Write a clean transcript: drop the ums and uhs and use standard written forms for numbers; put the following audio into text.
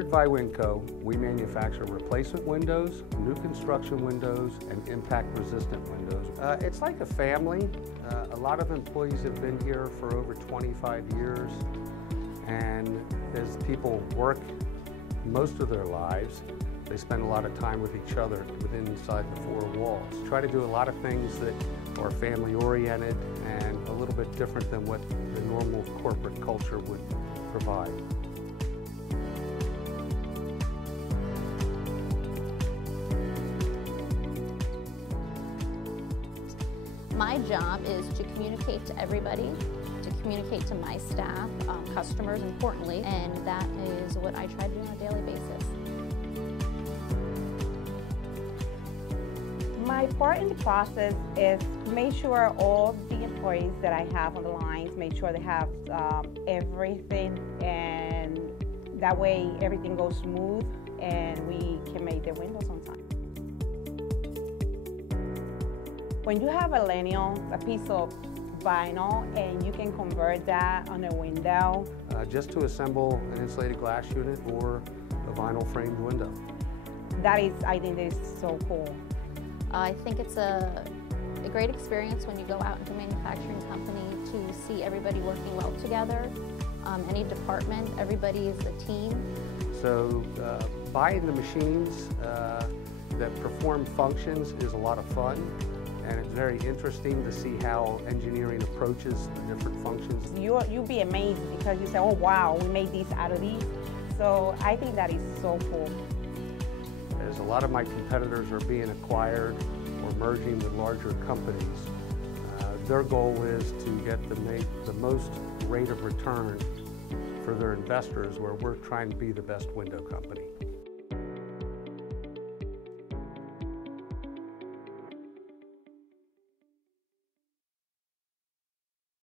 Here at Winco, we manufacture replacement windows, new construction windows, and impact-resistant windows. It's like a family. A lot of employees have been here for over 25 years, and as people work most of their lives, they spend a lot of time with each other inside the four walls. Try to do a lot of things that are family-oriented and a little bit different than what the normal corporate culture would provide. My job is to communicate to everybody, to communicate to my staff, customers importantly, and that is what I try to do on a daily basis. My part in the process is make sure all the employees that I have on the lines, make sure they have everything, and that way everything goes smooth and we can make the windows on time. When you have a lineal, a piece of vinyl, and you can convert that on a window. Just to assemble an insulated glass unit or a vinyl framed window. I think that is so cool. I think it's a great experience when you go out into a manufacturing company to see everybody working well together. Any department, everybody is a team. So buying the machines that perform functions is a lot of fun, and it's very interesting to see how engineering approaches the different functions. You'll be amazed because you say, oh wow, we made these out of these. So I think that is so cool. As a lot of my competitors are being acquired or merging with larger companies, their goal is to get the most rate of return for their investors, where we're trying to be the best window company.